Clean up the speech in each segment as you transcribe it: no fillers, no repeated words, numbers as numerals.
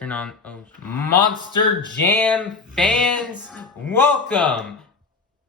turn on Monster Jam fans, welcome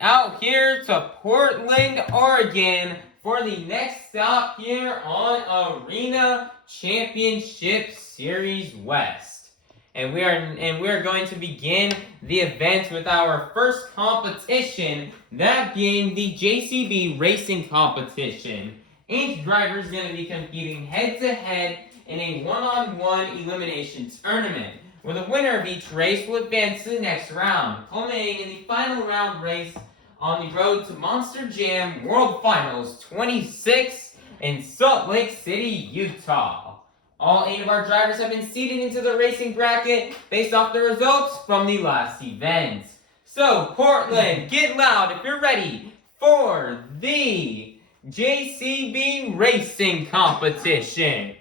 out here to Portland, Oregon for the next stop here on Arena Championship Series West. And we are going to begin the event with our first competition, that being the JCB racing competition. Each driver is going to be competing head-to-head in a one-on-one elimination tournament, where the winner of each race will advance to the next round, culminating in the final round race on the road to Monster Jam World Finals 26 in Salt Lake City, Utah. All 8 of our drivers have been seeded into the racing bracket based off the results from the last event. So, Portland, get loud if you're ready for the JCB racing competition.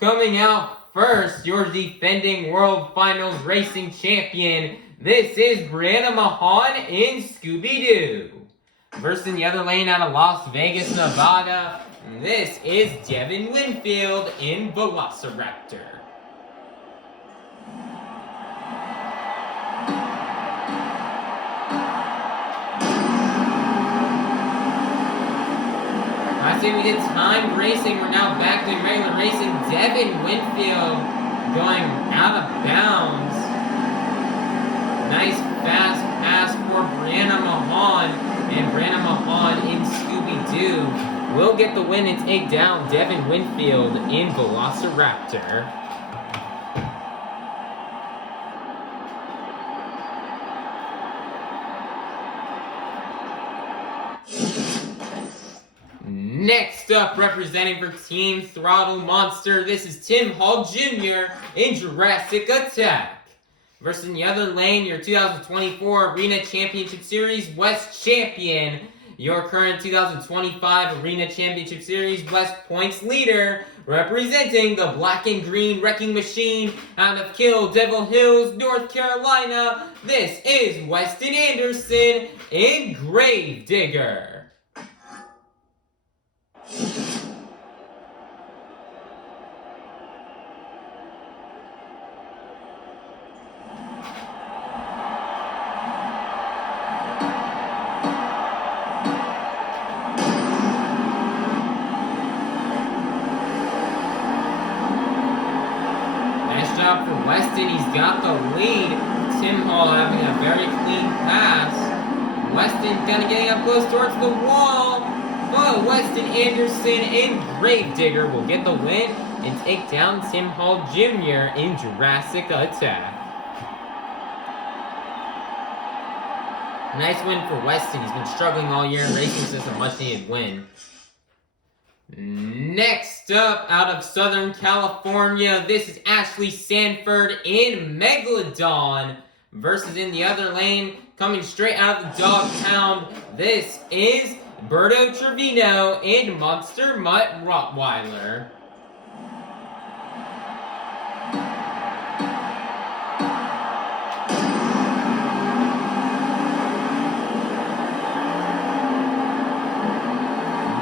Coming out first, your defending World Finals racing champion. This is Brianna Mahon in Scooby-Doo. Versus in the other lane out of Las Vegas, Nevada, this is Devin Winfield in Velociraptor. I say we did timed racing. We're now back to regular racing. Devin Winfield going out of bounds. Nice fast pass for Brianna Mahon. And Brianna Mahon in Scooby-Doo will get the win and take down Devin Winfield in Velociraptor. Next up, representing for Team Throttle Monster, this is Tim Hall Jr. in Jurassic Attack. Versus in the other lane, your 2024 Arena Championship Series West champion, your current 2025 Arena Championship Series West points leader, representing the Black and Green Wrecking Machine out of Kill Devil Hills, North Carolina, this is Weston Anderson in Gravedigger. For Weston, he's got the lead. Tim Hall having a very clean pass. Weston kind of getting up close towards the wall. But Weston Anderson in Gravedigger will get the win and take down Tim Hall Jr. in Jurassic Attack. Nice win for Weston. He's been struggling all year in racing since a much-needed win. Next up, out of Southern California, this is Ashley Sanford in Megalodon. Versus in the other lane, coming straight out of the dog pound, this is Berto Trevino in Monster Mutt Rottweiler.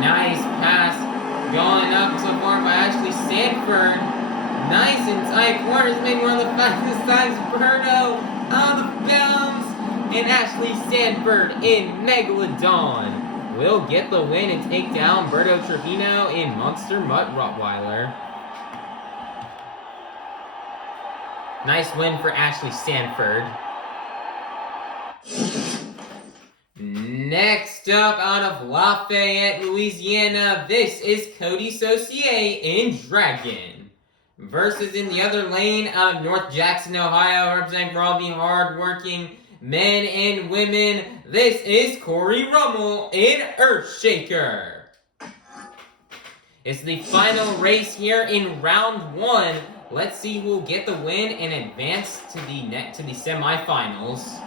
Nice pass going up so far by Ashley Sanford. Nice and tight corners, made one of the fastest times. Berto out of bounds. And Ashley Sanford in Megalodon will get the win and take down Berto Trevino in Monster Mutt Rottweiler. Nice win for Ashley Sanford. Next up, out of Lafayette, Louisiana, this is Coty Saucier in Dragon. Versus in the other lane, out of North Jackson, Ohio, representing for all the hard-working men and women, this is Cory Rummel in Earthshaker. It's the final race here in round 1. Let's see who will get the win and advance to the semifinals.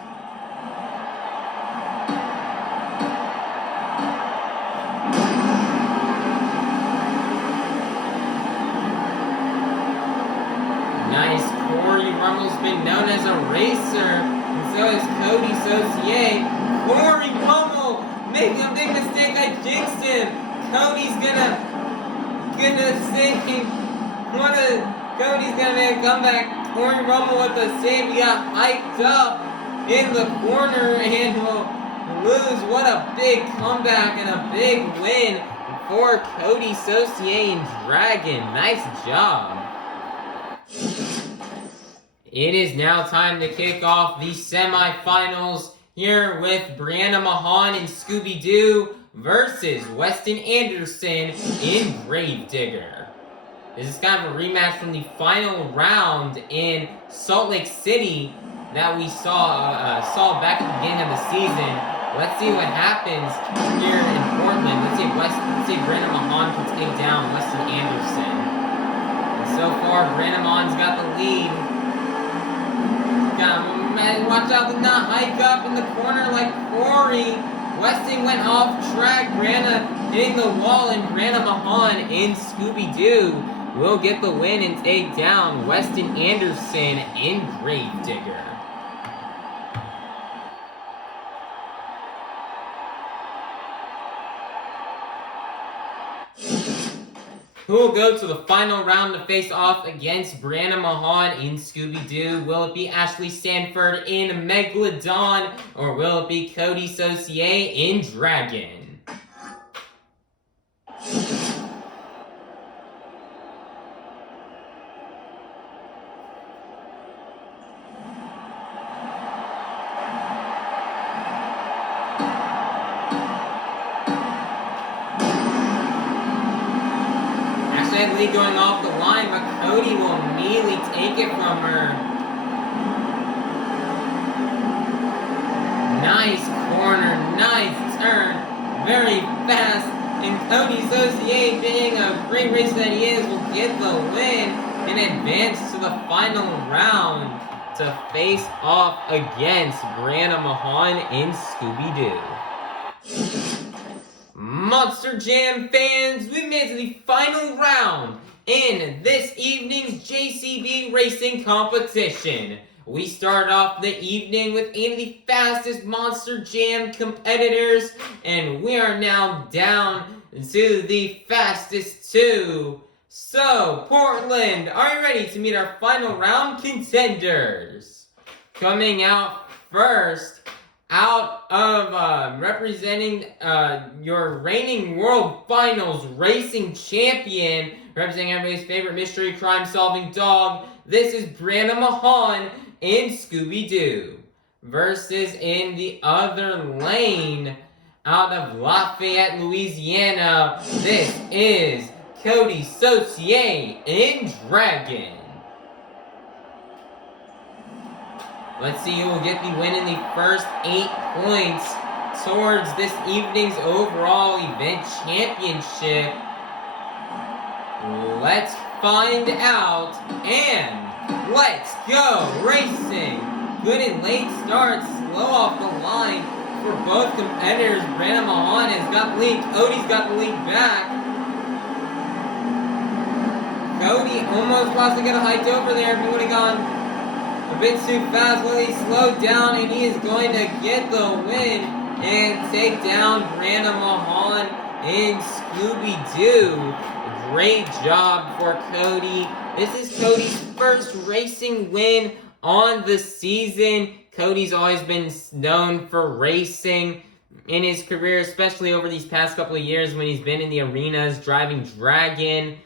Nice. Cory Rummel's been known as a racer, and so is Coty Saucier. Cory Rummel making a big mistake. I jinxed him. Coty's gonna sink. What a Coty's gonna make a comeback. Cory Rummel with the save. He got hyped up in the corner and will lose. What a big comeback and a big win for Coty, Saucier, and Dragon. Nice job. It is now time to kick off the semifinals here with Brianna, Mahon, and Scooby-Doo versus Weston Anderson in Gravedigger. This is kind of a rematch from the final round in Salt Lake City that we saw back at the beginning of the season. Let's see what happens here in Portland. Let's see if Brianna Mahon can take down Weston Anderson. And so far, Brianna Mahon's got the lead. Watch out to not hike up in the corner like Cory. Weston went off track. Brianna hitting the wall, and Brianna Mahon in Scooby-Doo will get the win and take down Weston Anderson in Gravedigger. Who will go to the final round to face off against Brianna Mahon in Scooby-Doo? Will it be Ashley Sanford in Megalodon, or will it be Coty Saucier in Dragon? Lead going off the line, but Coty will immediately take it from her. Nice corner, nice turn, very fast, and Coty Saucier, being a great racer that he is, will get the win and advance to the final round to face off against Brianna Mahon in Scooby-Doo. Monster Jam fans, we made it to the final round in this evening's JCB racing competition. We start off the evening with eight of the fastest Monster Jam competitors, and we are now down to the fastest two. So, Portland, are you ready to meet our final round contenders? Coming out first, out of representing your reigning World Finals racing champion, representing everybody's favorite mystery crime-solving dog, this is Brianna Mahon in Scooby-Doo. Versus in the other lane, out of Lafayette, Louisiana, this is Coty Saucier in Dragon. Let's see who will get the win in the first 8 points towards this evening's overall event championship. Let's find out, and let's go racing. Good and late starts, slow off the line for both competitors. Brianna Mahon has got the lead, Coty's got the lead back. Coty almost possibly got hiked over there if he would have gone a bit too fast. Will he slow down, and he is going to get the win and take down Brianna Mahon in Scooby-Doo. Great job for Coty. This is Coty's first racing win on the season. Coty's always been known for racing in his career, especially over these past couple of years when he's been in the arenas driving Dragon.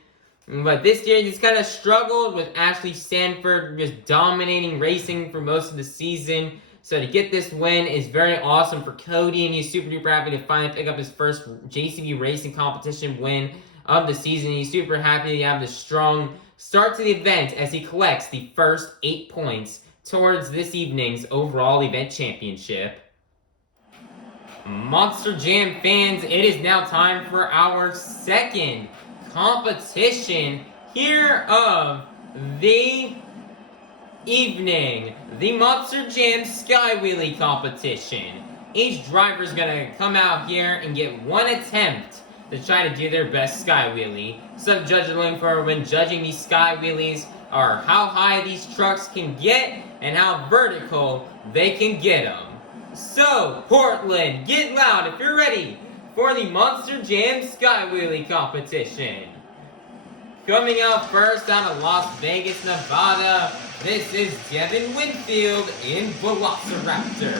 But this year, he's kind of struggled with Ashley Sanford just dominating racing for most of the season. So to get this win is very awesome for Coty, and he's super duper happy to finally pick up his first JCB racing competition win of the season. He's super happy to have the strong start to the event as he collects the first 8 points towards this evening's overall event championship. Monster Jam fans, it is now time for our second competition here of the evening, the Monster Jam Sky Wheelie competition. Each driver is going to come out here and get one attempt to try to do their best Sky Wheelie. Some judges are looking for when judging these Sky Wheelies are how high these trucks can get and how vertical they can get them. So, Portland, get loud if you're ready for the Monster Jam Sky Wheelie competition. Coming out first out of Las Vegas, Nevada, this is Devin Winfield in Velociraptor.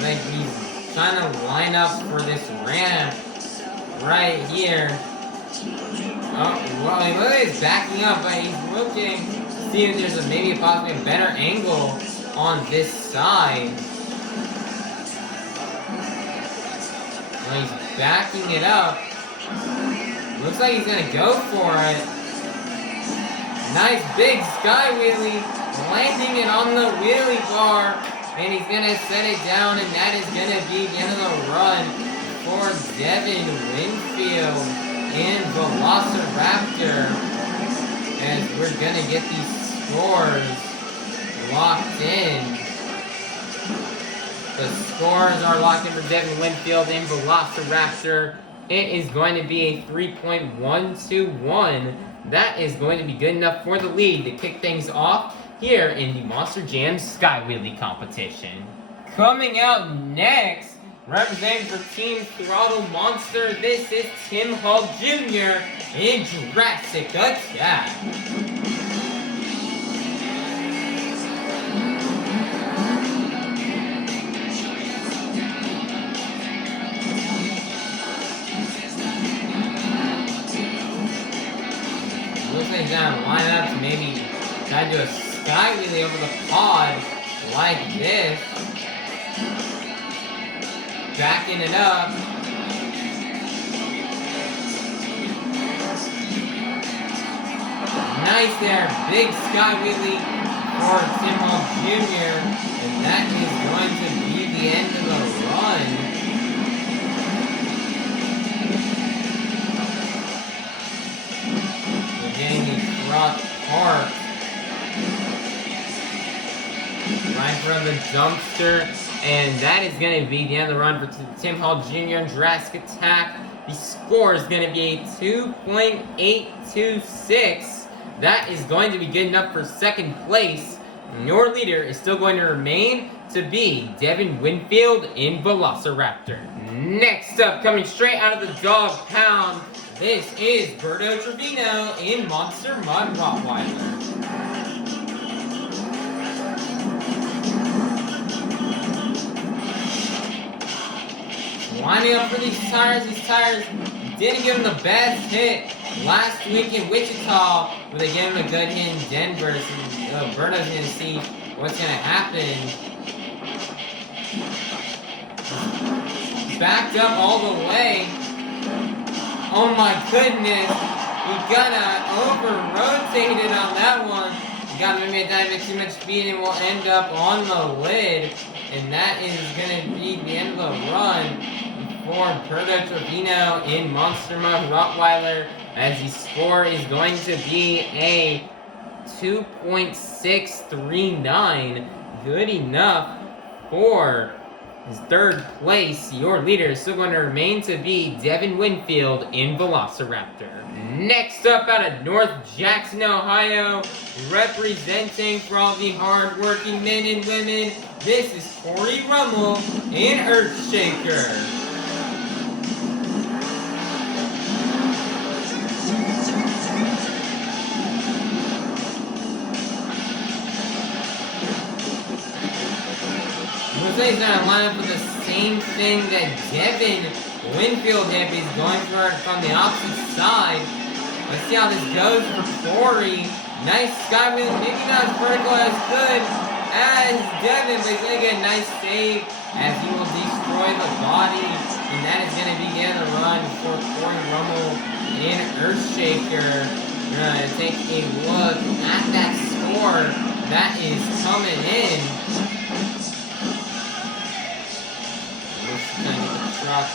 Like he's trying to line up for this ramp right here. Oh, well, look at he's backing up, but he's looking to see if there's maybe possibly a better angle on this side. Well, he's backing it up. Looks like he's gonna go for it. Nice big sky wheelie, landing it on the wheelie bar. And he's going to set it down, and that is going to be the end of the run for Devin Winfield in Velociraptor. As we're going to get these scores locked in. The scores are locked in for Devin Winfield in Velociraptor. It is going to be a 3.121. That is going to be good enough for the lead to kick things off here in the Monster Jam Sky Wheelie competition. Coming out next, representing for Team Throttle Monster, this is Tim Hall Jr. in Jurassic Attack. Looks like he's gonna line up to maybe try to do a sky wheelie over the pod like this. Backing it up. Nice there. Big sky wheelie for Tim Hall Jr. And that is going to be the end of the run. We're getting the truck parked right in front of the dumpster, and that is going to be the end of the run for Tim Hall Jr. and Jurassic Attack. The score is going to be a 2.826. That is going to be good enough for second place. And your leader is still going to remain to be Devin Winfield in Velociraptor. Next up, coming straight out of the dog pound, this is Berto Trevino in Monster Mud Rottweiler. Lining up for these tires didn't give him the best hit last week in Wichita, but they gave him a good hit in Denver, so Berto's going to see what's going to happen. Backed up all the way. Oh my goodness, he gonna over-rotated on that one. He got maybe a dive too much speed and will end up on the lid, and that is going to be the end of the run for Berto Trevino in Monster Mud Rottweiler, as the score is going to be a 2.639. Good enough for his third place. Your leader is still going to remain to be Devin Winfield in Velociraptor. Next up out of North Jackson, Ohio, representing for all the hard-working men and women, this is Cory Rummel in Earthshaker. He's going to line up with the same thing that Devin Winfield did, but he's going for it from the opposite side. Let's see how this goes for Cory. Nice sky wheel, maybe not as vertical as good as Devin, but he's going to get a nice save as he will destroy the body. And that is going to be the end of the run for Cory Rummel in Earthshaker. We're going to take a look at that score that is coming in. Gonna get the truck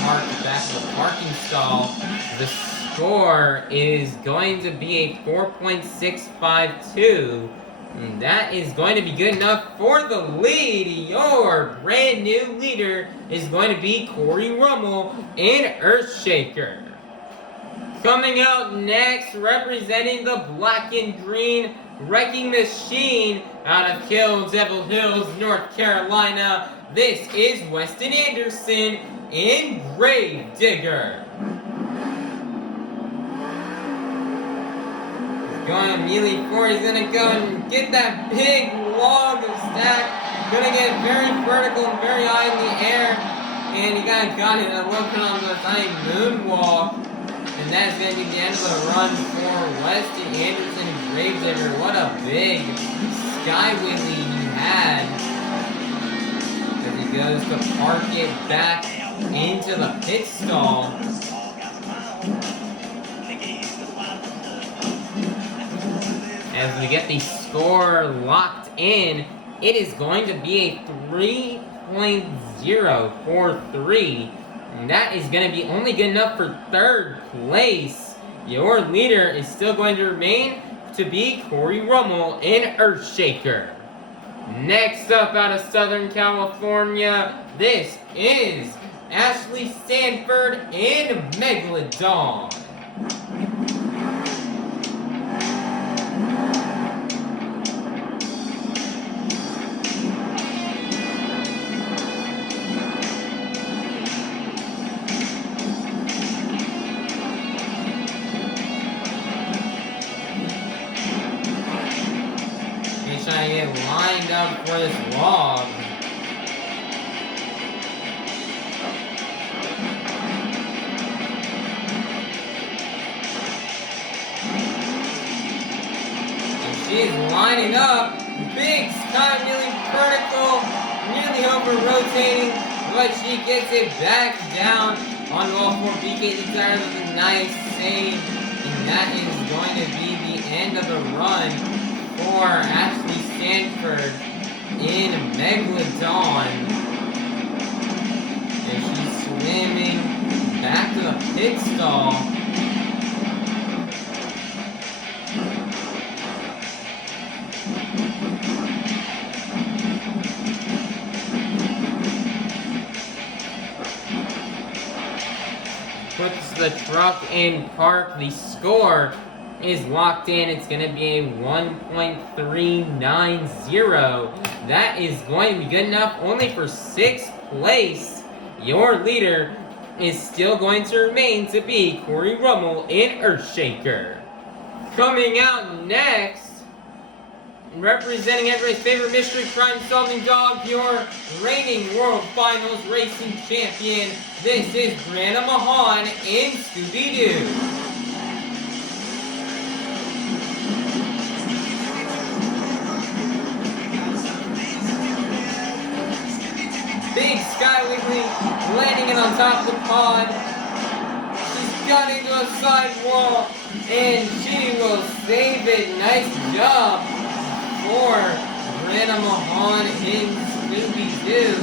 parked back to the parking stall. The score is going to be a 4.652. And that is going to be good enough for the lead. Your brand new leader is going to be Cory Rummel in Earthshaker. Coming out next, representing the black and green, wrecking machine out of Kill Devil Hills, North Carolina. This is Weston Anderson in Grave Digger. He's going immediately forward. He's gonna go and get that big log of stack. Gonna get very vertical and very high in the air. And he got it. I love it on the tiny moonwalk. And that's going to be the end of the run for Weston Anderson and Grave Digger. What a big sky wheelie he had. As he goes to park it back into the pit stall. As we get the score locked in, it is going to be a 3.043. And that is going to be only good enough for third place. Your leader is still going to remain to be Cory Rummel in Earthshaker. Next up out of Southern California, this is Ashley Sanford in Megalodon. Trying to get lined up for this log. And she's lining up. Big sky wheeling vertical, nearly over rotating, but she gets it back down on all four. BK's tires with a nice save, and that is going to be the end of the run for Ashley Sanford in Megalodon. And she's swimming back to the pit stall. Puts the truck in park. The score is locked in. It's going to be a 1.390. That is going to be good enough only for 6th place. Your leader is still going to remain to be Cory Rummel in Earthshaker. Coming out next, representing everybody's favorite mystery crime solving dog, your reigning World Finals racing champion, this is Brianna Mahon in Scooby-Doo. Big sky wheelie, landing it on top of the pond. She's got into a side wall, and she will save it. Nice job for Brianna Mahon in Scooby-Doo.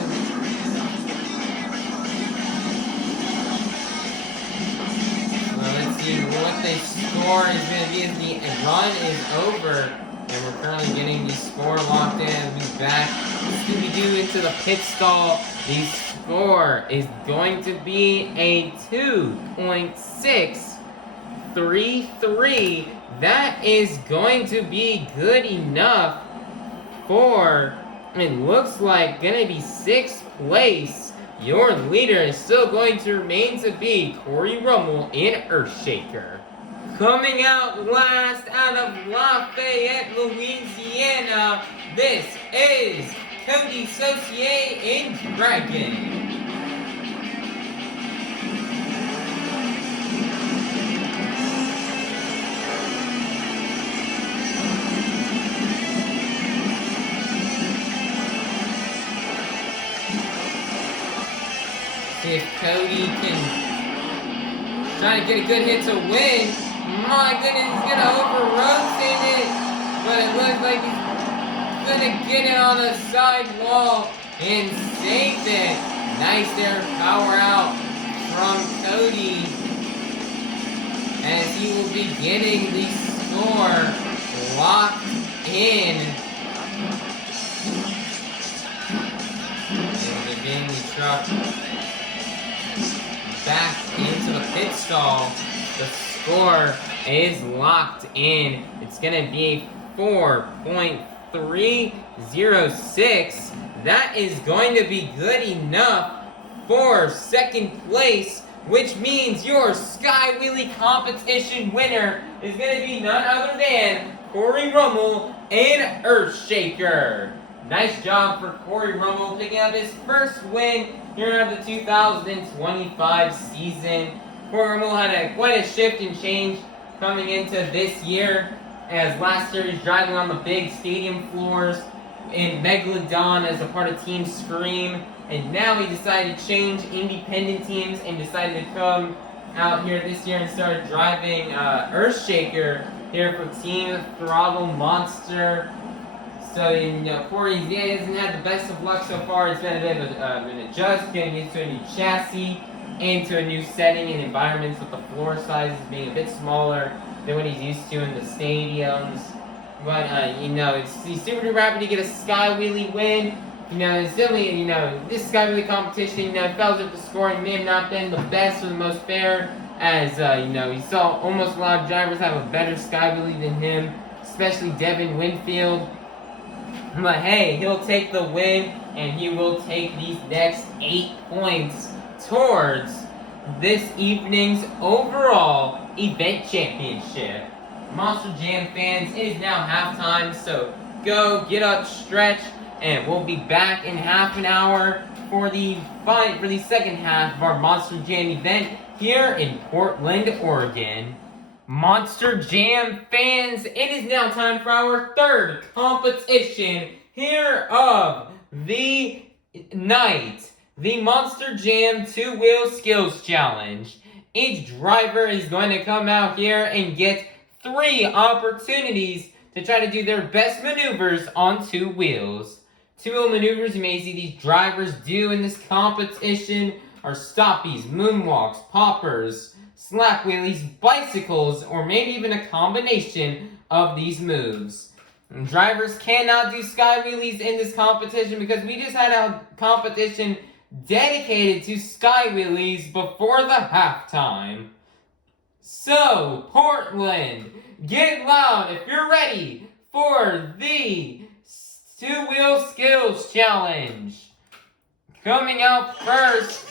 Well, let's see what the score is going to be as the run is over. And we're currently getting the score locked in. We're back. Scooby-Doo into the pit stall. The score is going to be a 2.633. That is going to be good enough for, it looks like, going to be 6th place. Your leader is still going to remain to be Cory Rummel in Earthshaker. Coming out last out of Lafayette, Louisiana, this is Coty Saucier in Dragon. See if Coty can try to get a good hit to win. My goodness, he's gonna over-rotate it, but it looks like he's gonna get it on the side wall and save it. Nice there, power out from Coty, as he will be getting the score locked in. And again, the truck back into the pit stall. The score is locked in. It's going to be a 4.306. That is going to be good enough for second place, which means your Sky Wheelie competition winner is going to be none other than Cory Rummel and Earthshaker. Nice job for Cory Rummel picking up his first win here of the 2025 season. Cory Rummel had quite a shift and change coming into this year, as last year he was driving on the big stadium floors in Megalodon as a part of Team Scream, and now he decided to change independent teams and decided to come out here this year and start driving Earthshaker here for Team Throttle Monster. So, Cory hasn't had the best of luck so far. It's been a bit of an adjust, getting used to a new chassis and to a new setting and environments with the floor sizes being a bit smaller than what he's used to in the stadiums. But, he's super happy to get a Sky Wheelie win. It's definitely, this Sky Wheelie competition, felt as if the scoring may have not been the best or the most fair, as, he saw almost a lot of drivers have a better Sky Wheelie than him, especially Devin, Winfield. But hey, he'll take the win, and he will take these next 8 points towards this evening's overall event championship. Monster Jam fans, it is now halftime, so go, get up, stretch, and we'll be back in half an hour for the second half of our Monster Jam event here in Portland, Oregon. Monster Jam fans, it is now time for our third competition here of the night, the Monster Jam 2-Wheel Skills Challenge. Each driver is going to come out here and get 3 opportunities to try to do their best maneuvers on 2 wheels. 2-wheel maneuvers you may see these drivers do in this competition are stoppies, moonwalks, poppers, slap wheelies, bicycles, or maybe even a combination of these moves. And drivers cannot do sky wheelies in this competition because we just had a competition dedicated to sky wheelies before the halftime. So, Portland, get it loud if you're ready for the 2-Wheel Skills Challenge. Coming out first,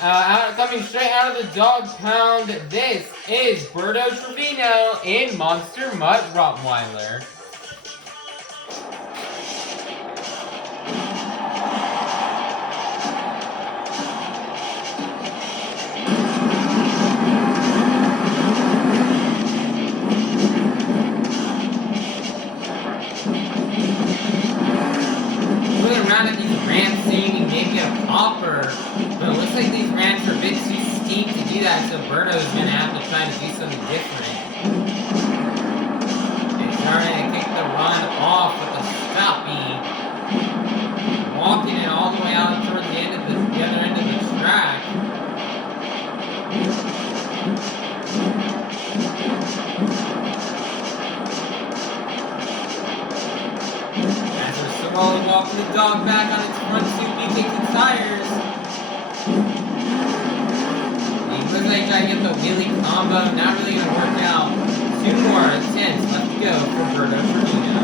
coming straight out of the dog pound, this is Berto Trevino in Monster Mutt Rottweiler. Looking around at these ramps, seeing maybe a popper, but it looks like these ramps are a bit too steep to do that, so Berto's gonna have to try to do something different. And trying to kick the run off with a stoppie, walking it all the way out towards the end of the other end of the track. Slowly walking the dog back on its front 2 kicking tires. He looks like trying to get the wheelie combo. Not really going to work out. 2 more attempts left to go for Berto Trevino.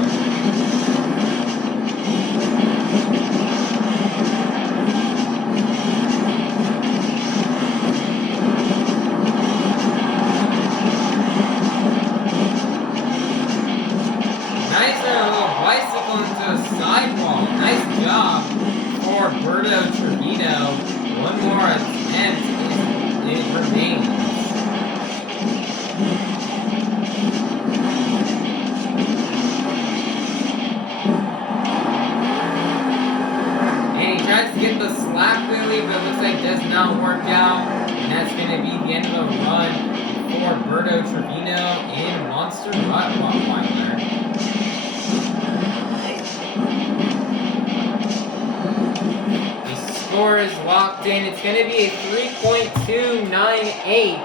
Nice little bicycle into a sidewalk. Nice job for Berto Trevino. 1 more attempt it remains. And he tries to get the slap wheelie, but it looks like it does not work out. And that's going to be the end of the run for Berto Trevino in Monster Mutt Rottweiler. Score is locked in. It's going to be a 3.298,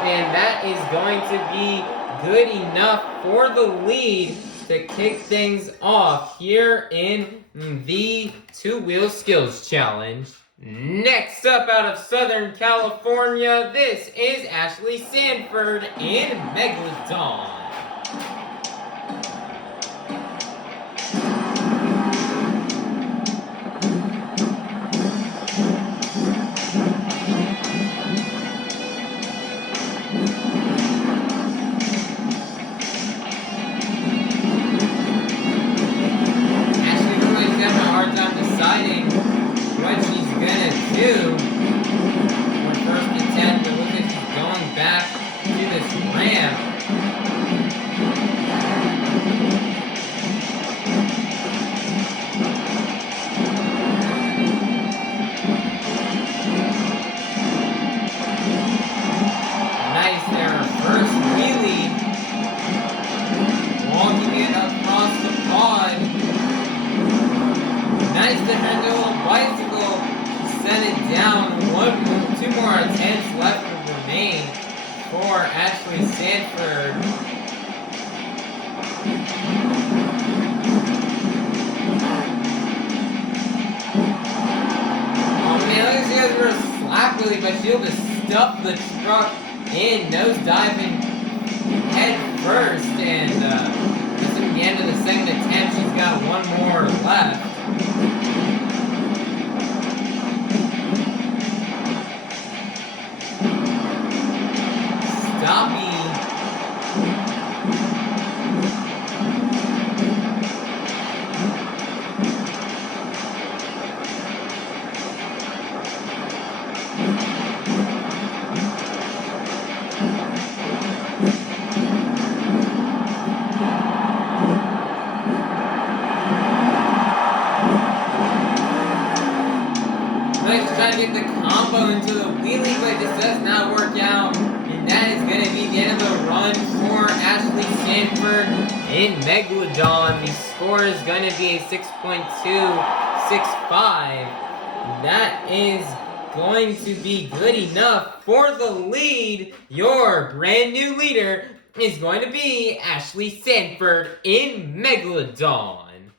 and that is going to be good enough for the lead to kick things off here in the 2-Wheel Skills Challenge. Next up out of Southern California, this is Ashley Sanford in Megalodon. Ashley Sanford. Oh man, look at these guys were slap wheelie, but she'll just stuff the truck in, nose diving head first, and that's at the end of the second attempt. She's got one more left. Stoppy. Trying to get the combo into the wheelie, but this does not work out. And that is going to be the end of the run for Ashley Sanford in Megalodon. The score is going to be a 6.265. That is going to be good enough for the lead. Your brand new leader is going to be Ashley Sanford in Megalodon.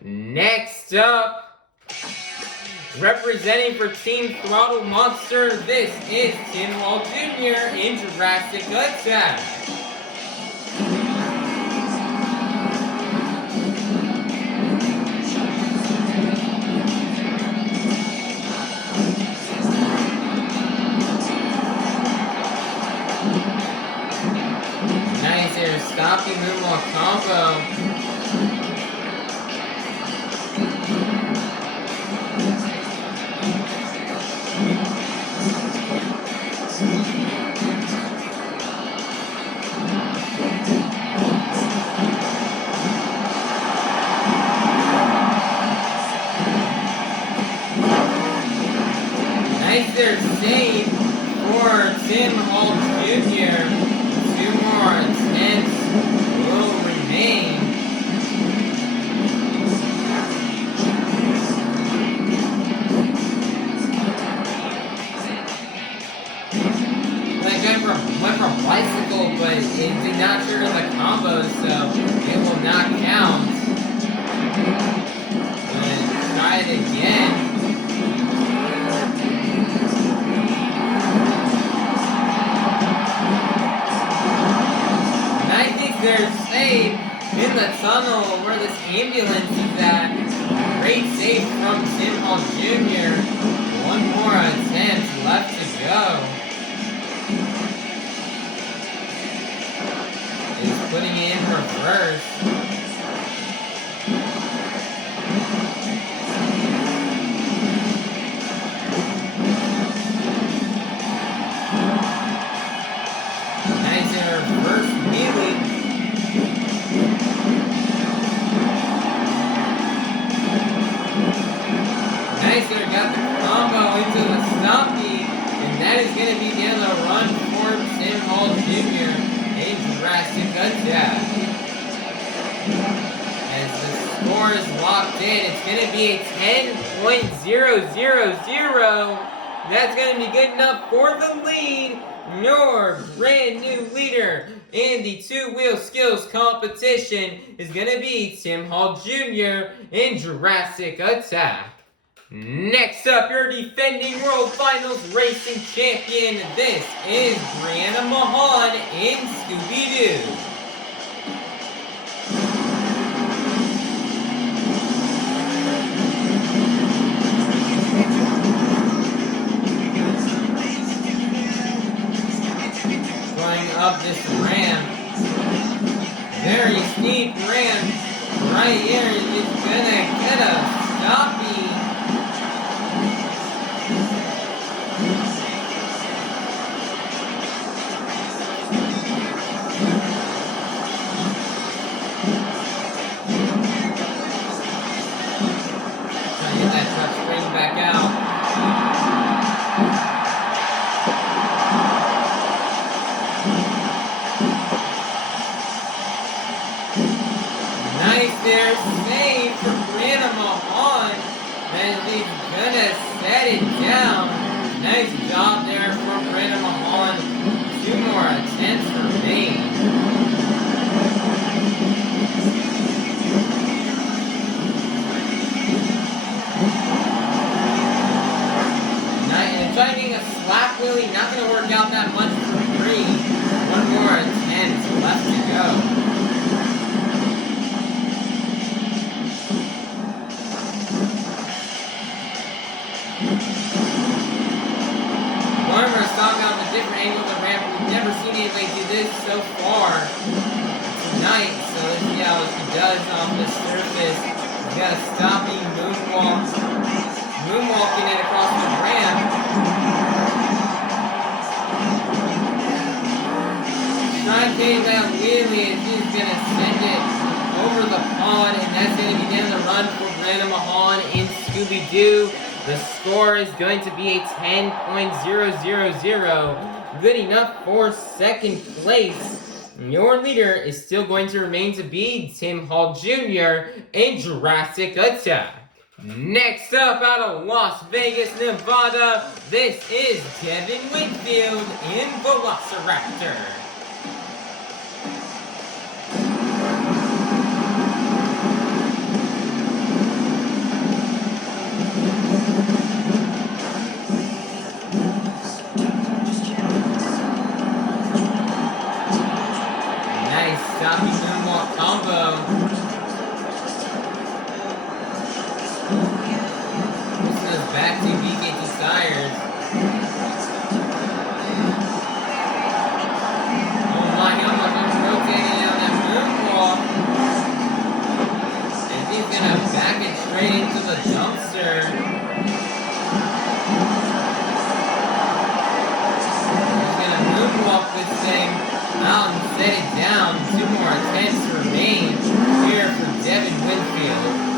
Next up, representing for Team Throttle Monster, this is Tim Hall Jr. in Jurassic Attack. Nice there, stopping Rummel combo. Nice there, save for Tim Hall Jr. Two more attempts will remain. Went for bicycle, but it did not trigger the combo, so it will not count. But try it again. They're safe in the tunnel where this ambulance is at. Great save from Tim Hall Jr. One more attempt left to go. He's putting it in reverse. Nice reverse wheelie. Nicer got the combo into the stompy, and that is going to be the end of the run for Tim Hall Jr. in Jurassic Attack. As the score is locked in, it's going to be a 10.000. That's going to be good enough for the lead. Your brand new leader in the two-wheel skills competition is going to be Tim Hall Jr. in Jurassic Attack. Next up, your defending World Finals Racing Champion. This is Brianna Mahon in Scooby-Doo. Going up this ramp. Very steep ramp. Right here is gonna get a stoppy. There, save for Brianna Mahon, and he's gonna set it down. Nice job there for Brianna Mahon. Two more attempts. slap wheelie, not going to work out that much for 3. One more attempt left to go. Warmer stopping on a different angle of the ramp. We've never seen anybody do this so far tonight. So let's see how he does on the surface. He's got a stopping moonwalk. Moonwalking it across the ramp. Trying to take that wheelie, and he's going to send it over the pond, and that's going to be the end of the run for Brianna, Mahon in Scooby-Doo. The score is going to be a 10.000. Good enough for second place. Your leader is still going to remain to be Tim Hall Jr. in Jurassic Attack. Next up out of Las Vegas, Nevada, this is Devin Winfield in Velociraptor. Nice stopping moonwalk combo. Back to BKT Tires. Oh my god, he's rotating down that moonwalk. And he's gonna back it straight into the dumpster. He's gonna moonwalk this thing out and set it down. 2 more attempts remain here for Devin Winfield.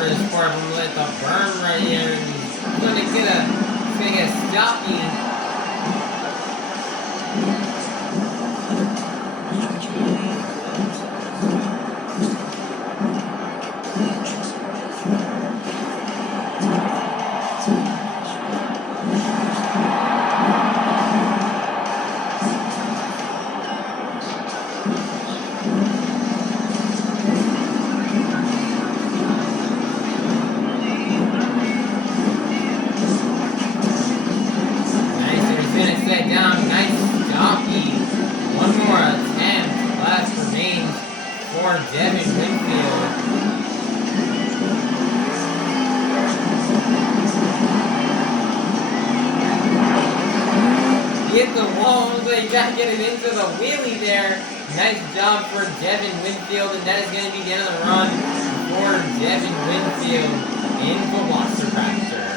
This part, I'm gonna let the burn right here, and he's gonna get a stopping. Devin Winfield. Hit the wall, looks like he got to get it into the wheelie there. Nice job for Devin Winfield, and that is going to be the end of the run for Devin Winfield in Velociraptor.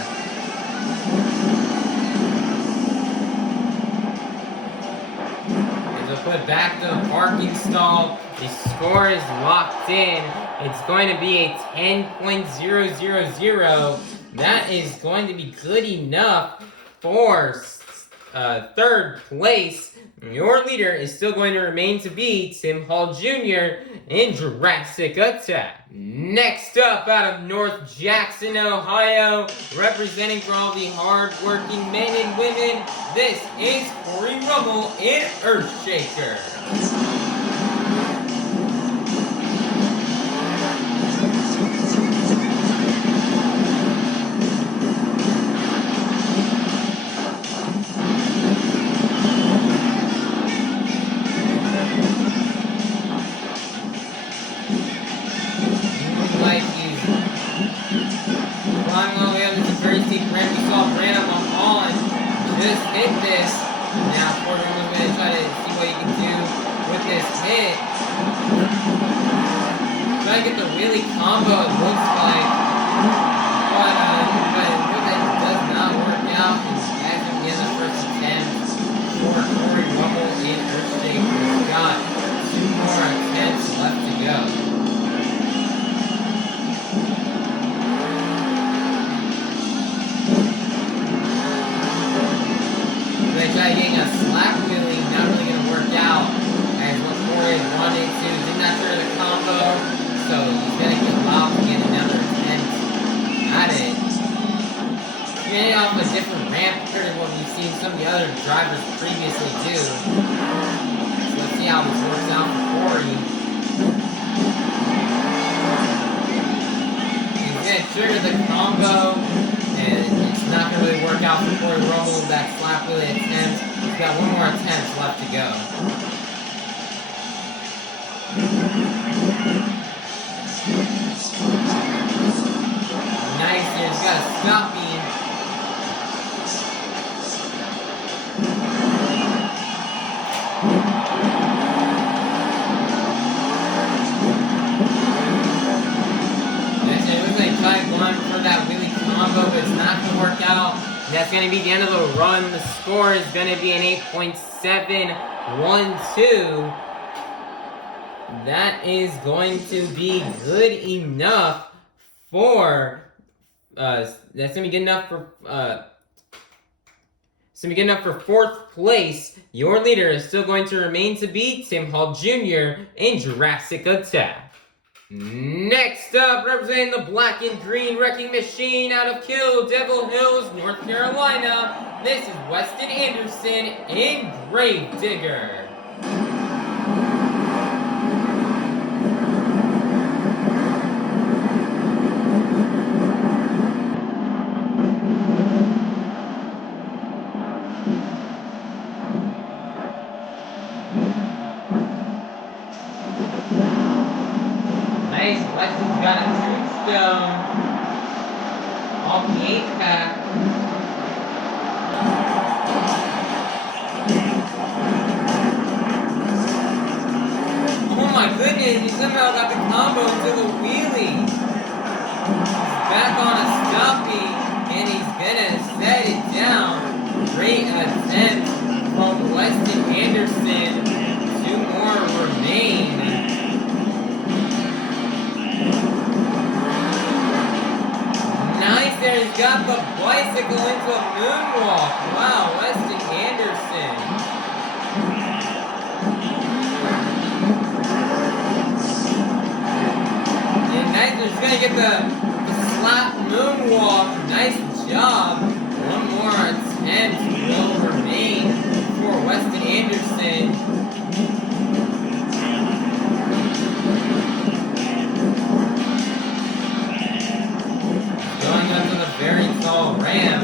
Put back to the parking stall. The score is locked in. It's going to be a 10.000. That is going to be good enough for third place. Your leader is still going to remain to be Tim Hall Jr. in Jurassic Attack. Next up, out of North Jackson, Ohio, representing for all the hard-working men and women, this is Cory Rummel in Earthshaker. Just hit this. Now Porter was going to try to see what he can do with this hit. Try to get the wheelie combo, it looks like. But that does not work out. As we get the first attempt for Cory Rummel in Earthshaker. We've got 2 more attempts left to go. Try getting a slack wheelie, not really going to work out as what Cory wanted to. Did not turn the combo, so he's going to get allowed to get another attempt at it. Getting off a different ramp compared to what we've seen some of the other drivers previously do. So let's see how this works out for Cory. trigger the combo, and it's not going to really work out for Cory Rummel. That slap wheelie attempt. He's got one more attempt left to go. Nice here. He's got a stoppie. Going for that wheelie combo, but it's not going to work out. That's going to be the end of the run. The score is going to be an 8.712. That is going to be good enough for that's going to be good enough for fourth place. Your leader is still going to remain to be Tim Hall Jr. in Jurassic Attack. Next up, representing the black and green wrecking machine out of Kill Devil Hills, North Carolina, this is Weston Anderson in Gravedigger. Weston's got a tombstone off the 8-pack. Oh my goodness, he somehow got the combo into the wheelie. He's back on a stoppie, and he's gonna set it down. Great attempt from Weston Anderson. 2 more remain. Nice there, he's got the bicycle into a moonwalk. Wow, Weston Anderson. And nice, he's gonna get the slap moonwalk. Nice job. 1 more attempt will remain for Weston Anderson. Going up to the very tall ramp.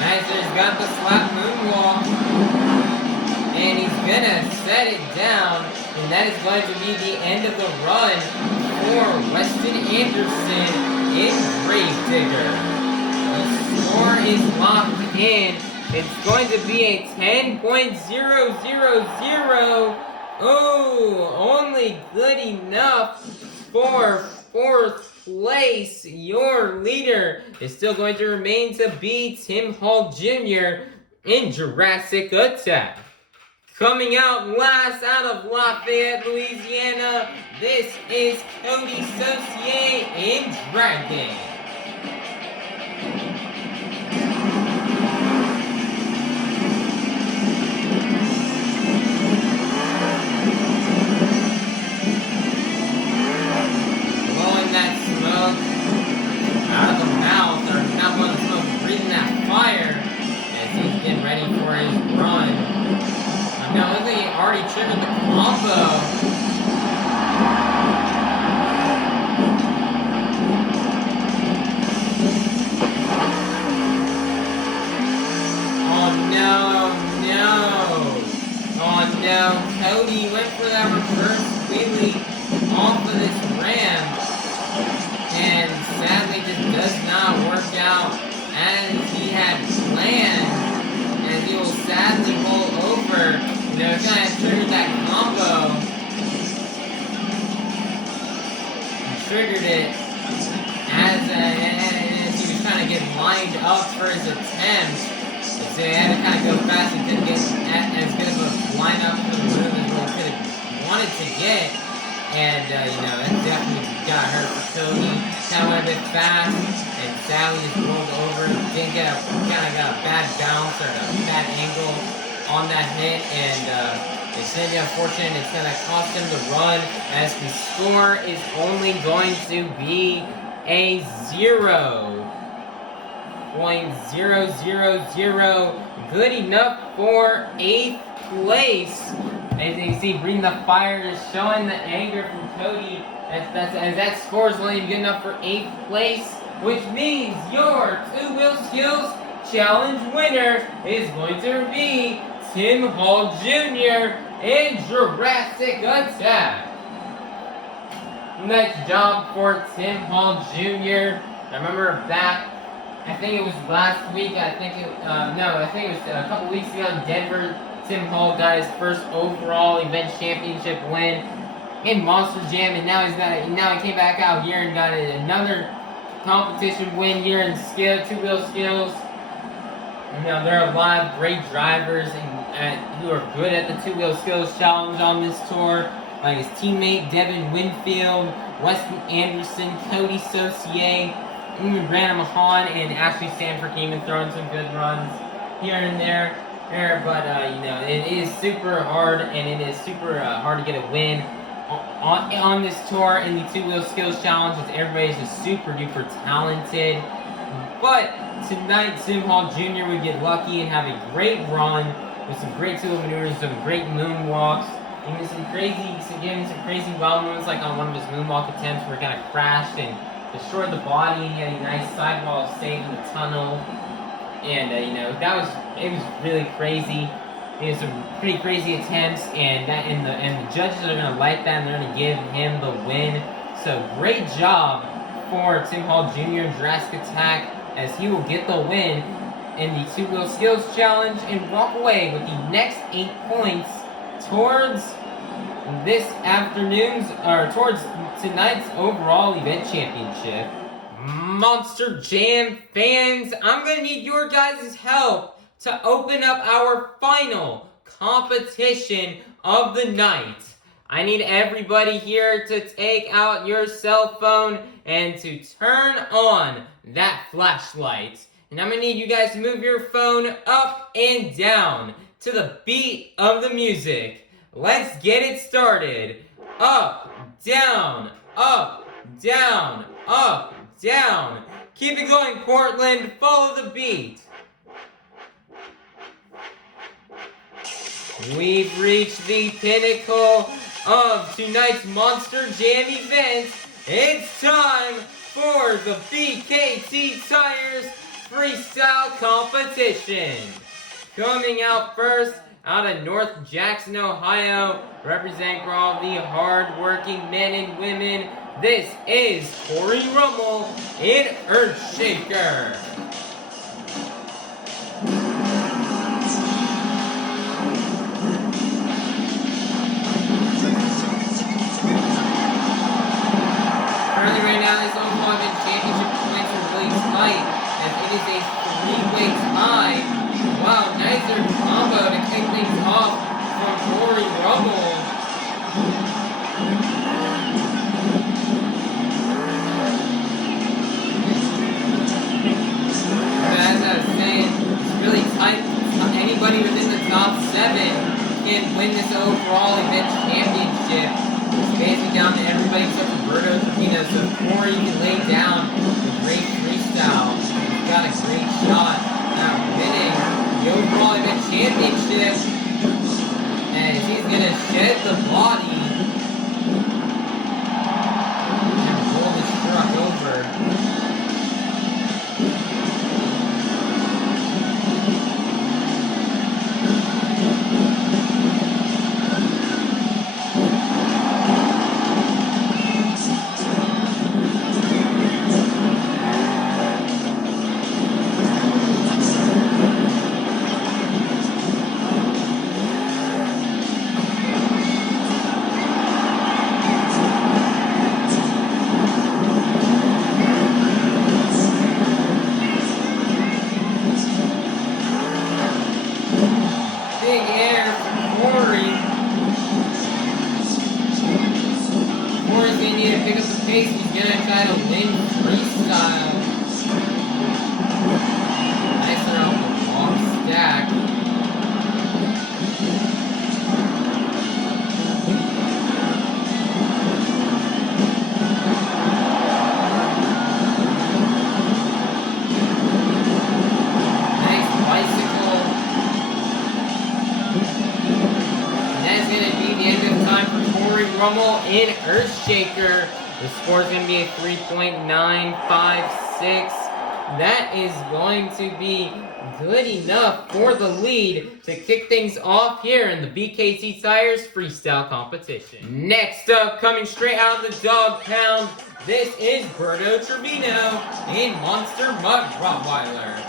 Nice, he's got the slap moonwalk. And he's gonna set it down. And that is going to be the end of the run for Weston Anderson in Gravedigger. The score is locked in. It's going to be a 10.000. Oh, only good enough for fourth place. Your leader is still going to remain to be Tim Hall Jr. in Jurassic Attack. Coming out last out of Lafayette, Louisiana, this is Coty Saucier in Dragon. Blowing that smoke out of the mouth, or not blowing the smoke, breathing that fire as he's getting ready for his run. Now, look like he already triggered the combo. Oh no, no. Oh no, Coty went for that reverse wheelie off of this ramp. And sadly just does not work out as he had planned. As he will sadly roll over. You know, he's gonna trigger that combo. He triggered it as he was trying to get lined up for his attempt. So he had to kind of go fast and didn't get as good of a lineup for the move as he could have wanted to get. And, you know, that definitely got hurt for Coty. Kind of went a bit fast, and sadly just rolled over. Didn't get kind of got a bad bounce or a bad angle on that hit, and it's going to be unfortunate. It's going to cost him the run, as the score is only going to be a 0. 8.000. Good enough for 8th place. As you can see, Breathing the Fire is showing the anger from Coty. As that score is only good enough for 8th place, which means your two-wheel skills challenge winner is going to be Tim Hall Jr. in Jurassic Attack. Nice job for Tim Hall Jr. I remember back, I think it was last week, I think it was a couple weeks ago in Denver, Tim Hall got his first overall event championship win in Monster Jam, and now he came back out here and got another competition win here in two-wheel skills. Now there are a lot of great drivers who are good at the two-wheel skills challenge on this tour, like his teammate Devin, Winfield, Weston Anderson, Coty, Saucier, even Brianna, Mahon, and actually Sanford came and throwing some good runs here and there. But it is super hard, and it is super hard to get a win on this tour in the two-wheel skills challenge, because everybody's just super duper talented. But tonight, Tim Hall Jr. would get lucky and have a great run with some great two-wheel maneuvers, some great moonwalks, even some crazy wild moments, like on one of his moonwalk attempts where he kind of crashed and destroyed the body, and he had a nice sidewall save in the tunnel. And it was really crazy. He had some pretty crazy attempts, and the judges are gonna like that, and they're gonna give him the win. So great job for Tim Hall Jr. in Jurassic Attack, as he will get the win in the two-wheel skills challenge and walk away with the next 8 points towards towards tonight's overall event championship. Monster Jam fans, I'm gonna need your guys' help to open up our final competition of the night. I need everybody here to take out your cell phone and to turn on that flashlight. And I'm gonna need you guys to move your phone up and down to the beat of the music. Let's get it started. Up, down, up, down, up, down. Keep it going, Portland. Follow the beat. We've reached the pinnacle of tonight's Monster Jam event. It's time for the BKT Tires Freestyle Competition. Coming out first, out of North Jackson, Ohio, representing for all the hard-working men and women, this is Cory Rummel in Earthshaker. Currently right now, this overall event championship points are really tight, as it is a 3-way tie. Wow, nicer combo to kick things off from Cory Rummel. As I was saying, it's really tight. Anybody within the top 7 can win this overall event championship. It's basically down to everybody except for Berto, Trevino. So Cory can lay down a great freestyle. He's got a great shot at winning the overall event championship, and he's gonna shed the body and roll this truck over. Rummel in Earthshaker. The score is going to be a 3.956. That is going to be good enough for the lead to kick things off here in the BKT Tires Freestyle competition. Next up, coming straight out of the dog pound, this is Berto Trevino in Monster Mutt Rottweiler.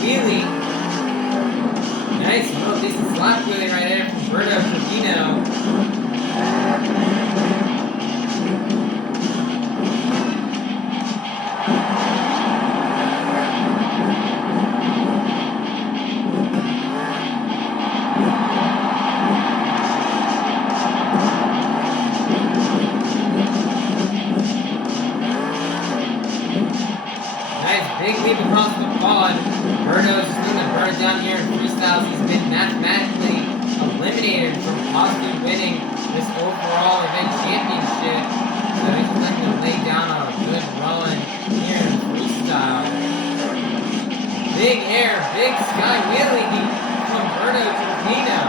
Wheelie. Nice, oh, decent slap wheelie right there from Berto Trevino. Nice, big leap across the pod. Berto's just going to burn it down here in freestyles. He's been mathematically eliminated from possibly winning this overall event championship. So he's just going to lay down on a good run here in freestyle. Big air, big sky wheelie from Berto Trevino.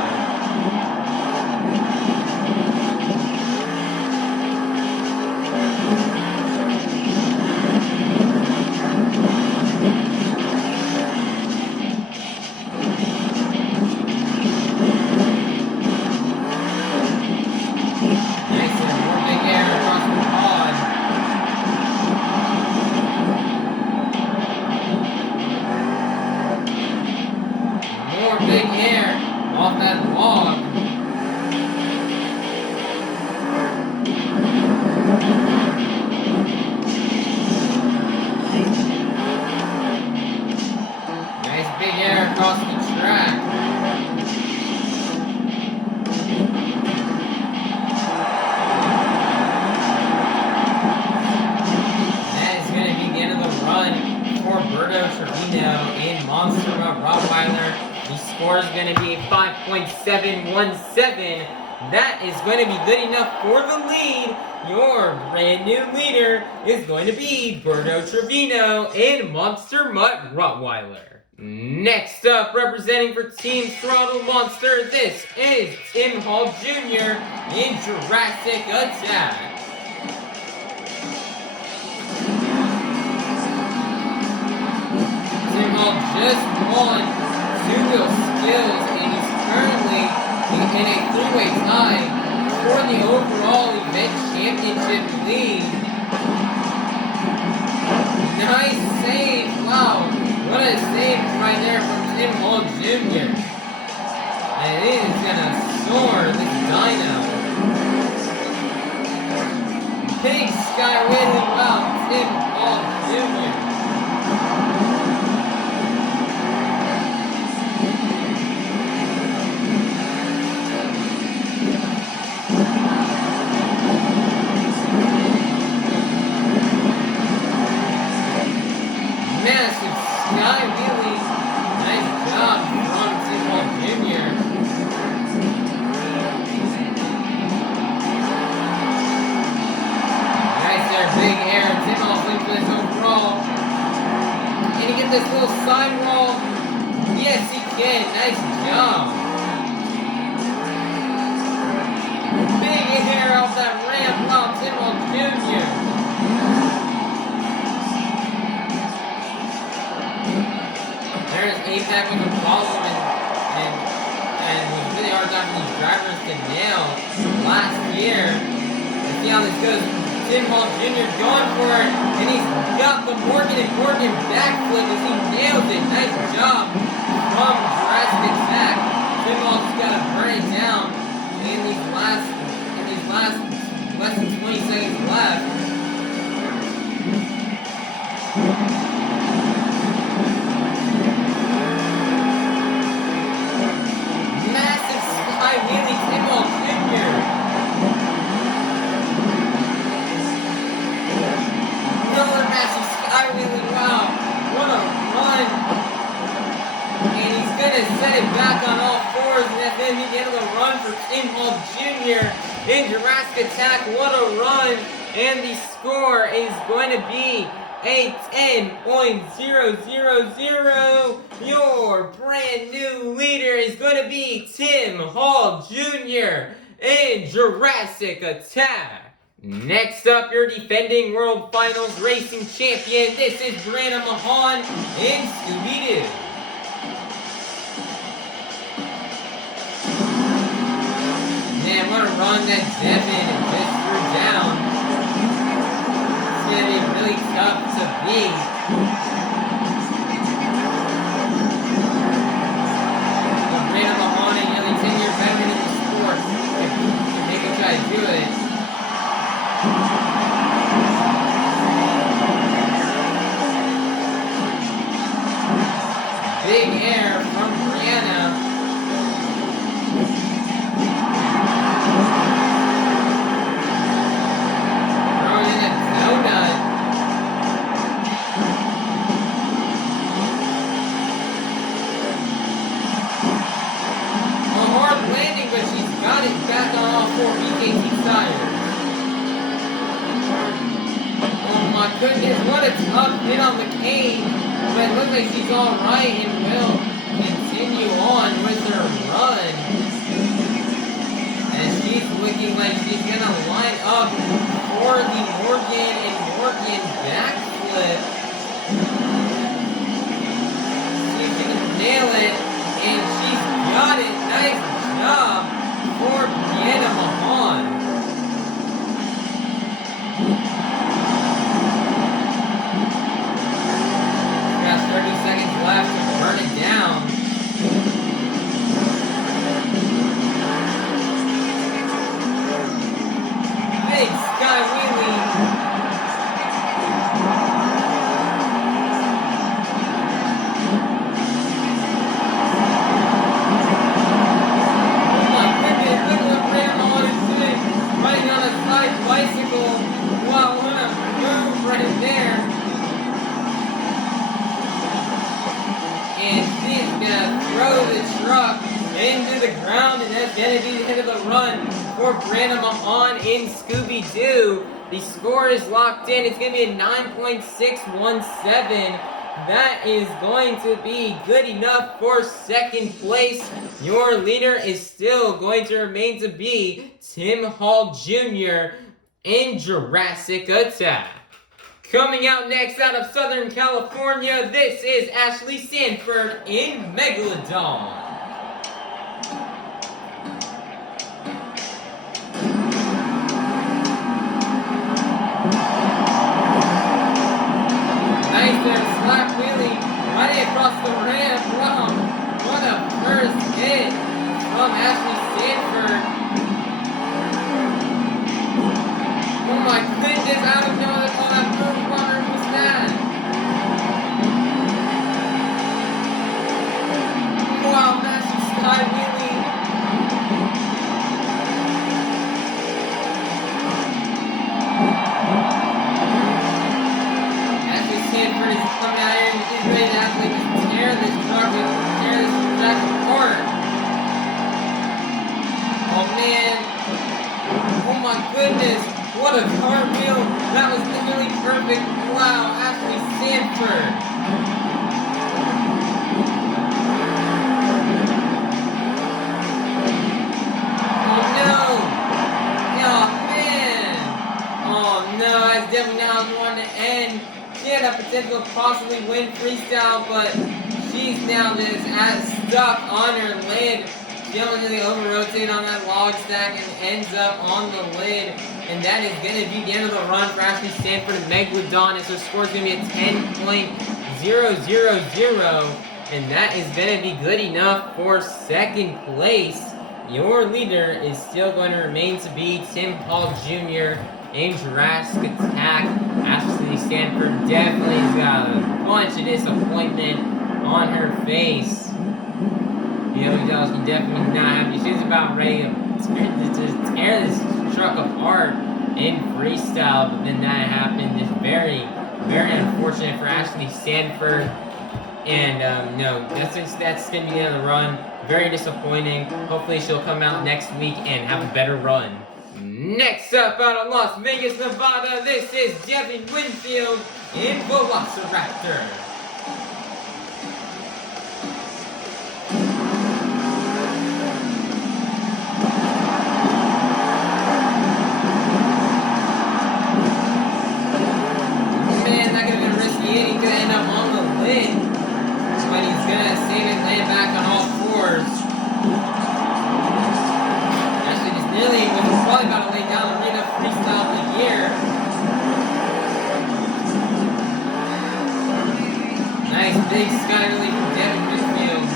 Big air off that log. Nice big air across the track. That is going to be the end of the run for Berto Trevino in Monster Mutt Rottweiler. The score is going to be 5.717. That is going to be good enough for the lead. Your brand new leader is going to be Berto Trevino in Monster Mutt Rottweiler. Next up, representing for Team Throttle Monster, this is Tim Hall Jr. in Jurassic Attack. Tim Hall just won two-wheel skills, and he's currently in a three-way tie for the overall event championship lead. Nice save, wow, what a save right there from Tim Hall Jr. And it is gonna soar this dyno. Big sky wheelie, wow, Tim Hall Jr. Massive sky wheelie. Nice job from Tim Hall Jr. Nice there, big air. Tim Hall's looking for this overall. Can he get this little side roll? Yes, he can. Nice job. Big air off that ramp. Wow, Tim Hall Jr. There's APAC with a problem and was really hard time for these drivers to nail last year. Let's see how this goes. Tim Hall Jr. going for it, and he's got the Morgan and Morgan backflip as he nails it. Nice job from Jurassic Attack. Tim Hall's just got to burn it down in these last less than 20 seconds left. Massive sky wheelie, Tim Hall Jr. Another massive sky wheelie, wow, what a run a run for Tim Hall Jr. in Jurassic Attack. What a run! And the score is going to be a 10.000. Your brand new leader is going to be Tim Hall Jr. in Jurassic Attack. Next up, your defending World Finals Racing Champion. This is Brianna Mahon in Scooby-Doo. Man, what a run that Devin just threw down. It's going to be really tough to beat. But Brianna Mahon, a nearly 10-year veteran in the sport, can make him try to do it. Big air from Brianna. Throwing in a donut. A hard landing, but she's got it back on all four BKT tires. Oh my goodness, what a tough hit on the cane. But it looks like she's alright and will continue on with her run. And she's looking like she's going to line up for the Morgan and Morgan backflip. She's going to nail it, and she's got it. Nice job for Brianna Mahon. Left to burn it down. Big sky wheelie. Oh my goodness, look what Grandma is doing. Riding on a side bicycle. Wow, what a move right there. And she's gonna throw the truck into the ground, and that's gonna be the end of the run for Brianna Mahon in Scooby-Doo. The score is locked in. It's gonna be a 9.617. That is going to be good enough for second place. Your leader is still going to remain to be Tim Hall Jr. in Jurassic Attack. Coming out next out of Southern California, this is Ashley Sanford in Megalodon. Nice there, slap wheelie right across the ramp. Wow, what a first hit from Ashley Sanford. Oh my goodness, I don't know that all that move runner was that. Wow, massive sky wheelie. Ashley Sanford is coming out here and she's ready to actually tear this truck and tear this track apart. Oh man. Oh my goodness. What a cartwheel! That was literally perfect. Wow, Ashley Sanford. Oh no! Oh man! Oh no, that's definitely not going to end. She had a potential to possibly win freestyle, but she's now just stuck on her lid. She only really over-rotated on that log stack and ends up on the lid. And that is going to be the end of the run for Ashley Sanford and Megalodon. And so score is going to be a 10.000. And that is going to be good enough for second place. Your leader is still going to remain to be Tim Hall Jr. in Jurassic Attack. Ashley Sanford definitely has got a bunch of disappointment on her face. The other girls can definitely not happy. She's about ready to tear this truck apart in freestyle, but then that happened. Just very, very unfortunate for Ashley Sanford. And no, that's going to be the end of the run Very disappointing. Hopefully she'll come out next week and have a better run. Next up out of Las Vegas, Nevada, this is Devin Winfield in Velociraptor. Man, that could have been risky. He could end up on the lid, but he's gonna save it, land back on all fours. Actually, just nearly was probably about to lay down and read a freestyle of the year. Nice big sky wheelie from Devin Winfield.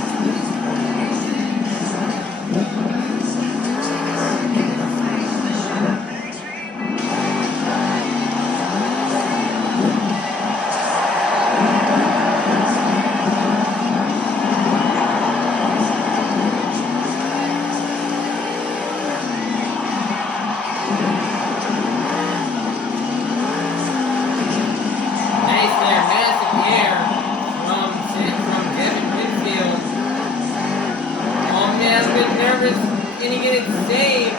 Can he get it saved?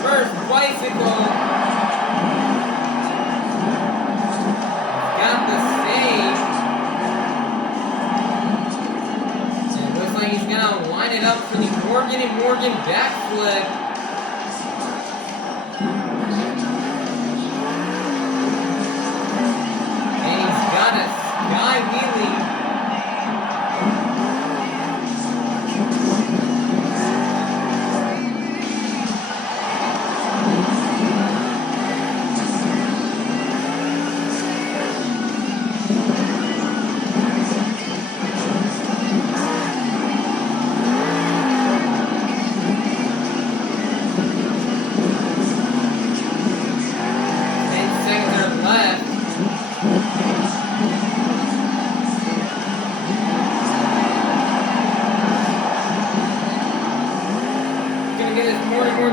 First bicycle. Got the save. And it looks like he's gonna line it up for the Morgan and Morgan backflip. And he's got a sky wheelie.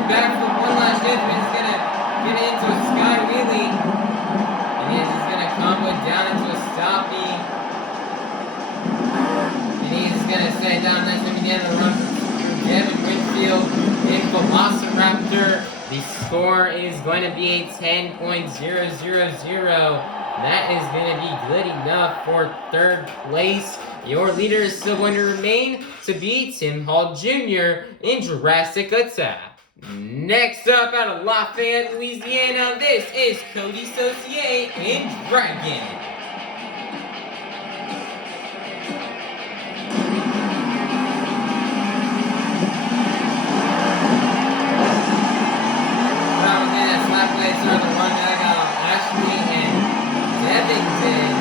Back for one last hit, but he's gonna get into a sky wheelie. And he's gonna combo down into a stoppie. And he's gonna set it down nice and begin the run from Devin Winfield in Velociraptor. The score is going to be a 10.000. That is going to be good enough for third place. Your leader is still going to remain to be Tim Hall Jr. in Jurassic Attack. Next up out of Lafayette, Louisiana, this is Coty Saucier in Dragon. Probably that slap play started to run back out. Ashley and Devin did.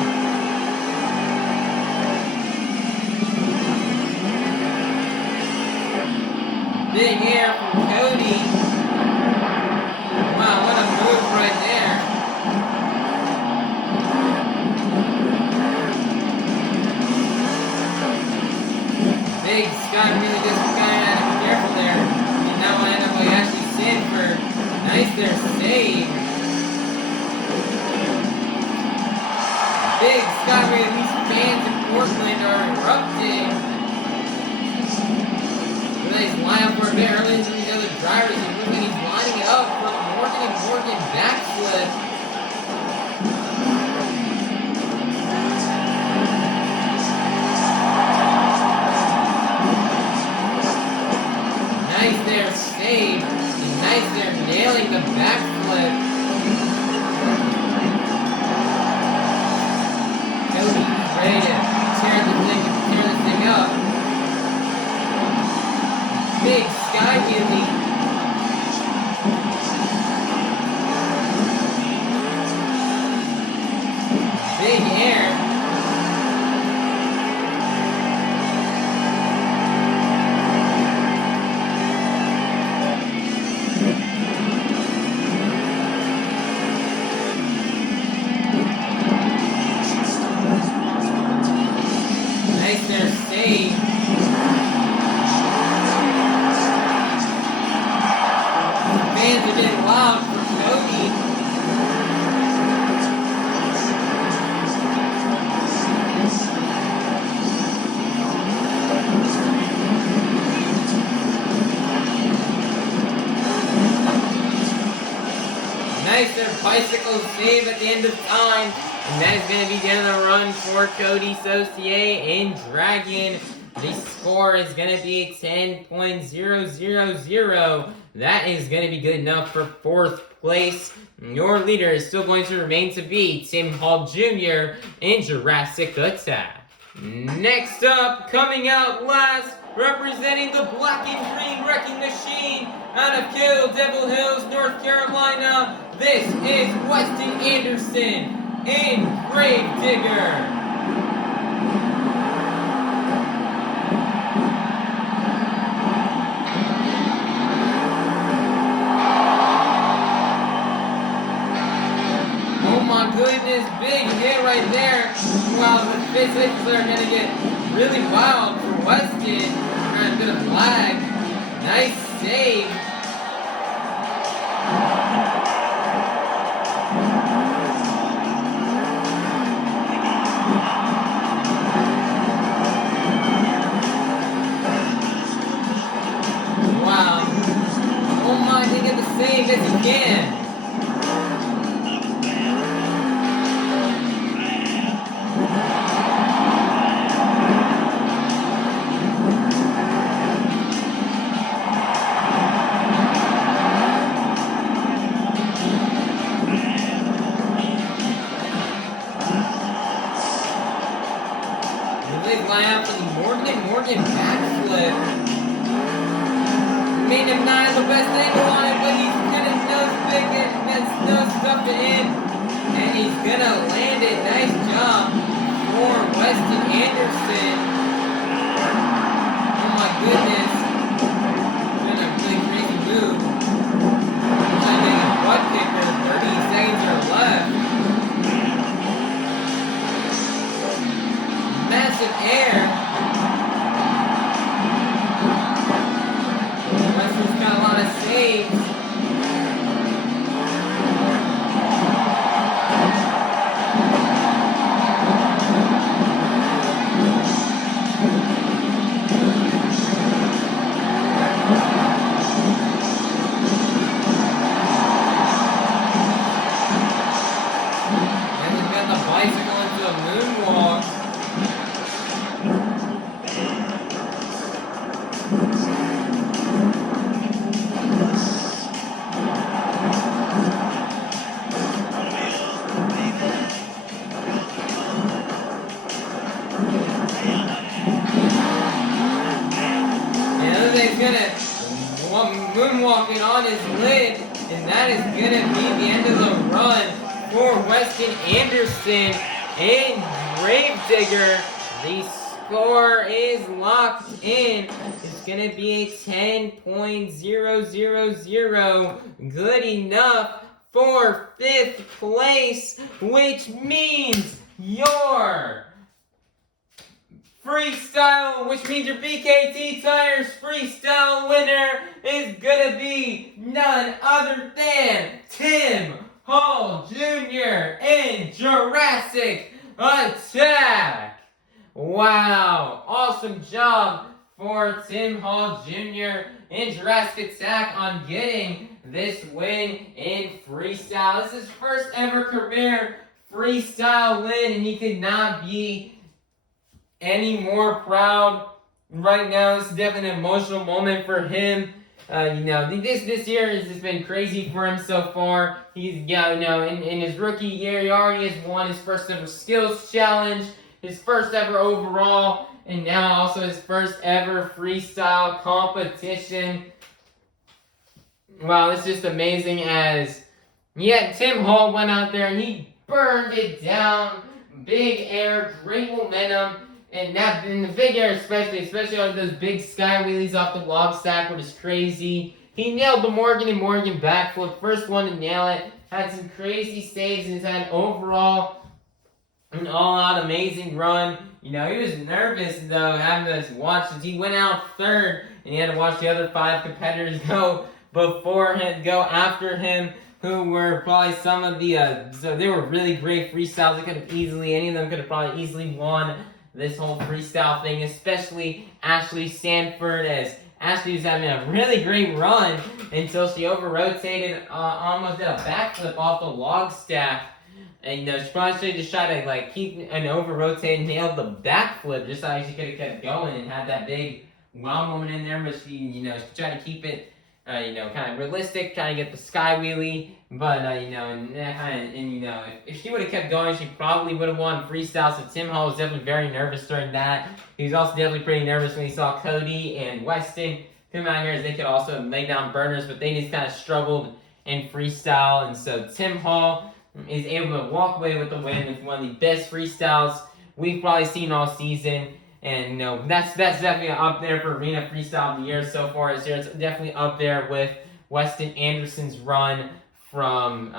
Big air from Coty. Wow, what a move right there. Big sky really just kind of had to be careful there. And now I end up like Ashley Sanford. Nice there, save. Big sky really, these fans in Portland are erupting. He's lining up for a bit earlier than the other drivers. And he's lining it up for the Morgan and Morgan backflip. Nice there, save. And nice there, nailing the backflip. Cody's ready to tear this thing up. Big sky wheelie. Big air. Nice there, save. Fans are getting loud for Coty. Nice bicycle save at the end of time. And that is going to be the end of the run for Coty, Saucier, and Dragon. The score is going to be 10.000. That is going to be good enough for 4th place. Your leader is still going to remain to be Tim Hall Jr. in Jurassic Attack. Next up, coming out last, representing the black and green wrecking machine out of Devil Hills, North Carolina, this is Weston Anderson in Gravedigger. Goodness, big hit right there. Wow, the physics are going to get really wild for Weston. Got a bit of lag. Nice save. Wow. Oh my, they get the save as he can. Morgan backflip. Made him not the best angle on it, but he's gonna nose stuff it in. And he's gonna land it. Nice job for Weston Anderson. Oh my goodness. Been a really crazy move. Trying to get a butt kicker. 30 seconds are left. Massive air. Weston's got a lot of saves. Weston's got the bicycle into a moonwalk. Moonwalking on his lid, and that is gonna be the end of the run for Weston Anderson in Gravedigger. The score is locked in. It's gonna be a 10.000, good enough for 5th place, which means your freestyle, which means your BKT Tires freestyle winner is gonna be none other than Tim Hall Jr. in Jurassic Attack. Wow, awesome job for Tim Hall Jr. in Jurassic Attack on getting this win in freestyle. This is his first ever career freestyle win, and he could not be any more proud right now. This is definitely an emotional moment for him. This year has just been crazy for him so far. He's, in his rookie year, he already has won his first ever skills challenge, his first ever overall, and now also his first ever freestyle competition. Wow, it's just amazing as, Tim Hall went out there and he burned it down. Big air, great momentum. And that in the big air especially on those big sky wheelies off the log stack were just crazy. He nailed the Morgan and Morgan backflip, first one to nail it. Had some crazy saves and has had overall an all-out amazing run. He was nervous though, having to watch this. He went out 3rd and he had to watch the other 5 competitors go after him, who were probably some of the so they were really great freestyles. Any of them could have probably easily won this whole freestyle thing, especially Ashley Sanford, as Ashley was having a really great run until she over-rotated, almost did a backflip off the log stack. And, she probably should just try to, like, keep an over-rotate and nail the backflip just so she could have kept going and had that big wow moment in there. But she, she tried to keep it, kind of realistic, trying to get the sky wheelie. But, if she would have kept going, she probably would have won freestyle. So Tim Hall was definitely very nervous during that. He was also definitely pretty nervous when he saw Coty and Weston come out here, as they could also lay down burners, but they just kind of struggled in freestyle. And so Tim Hall is able to walk away with the win with one of the best freestyles we've probably seen all season. And that's definitely up there for Arena Freestyle of the Year so far this year. It's definitely up there with Weston Anderson's run from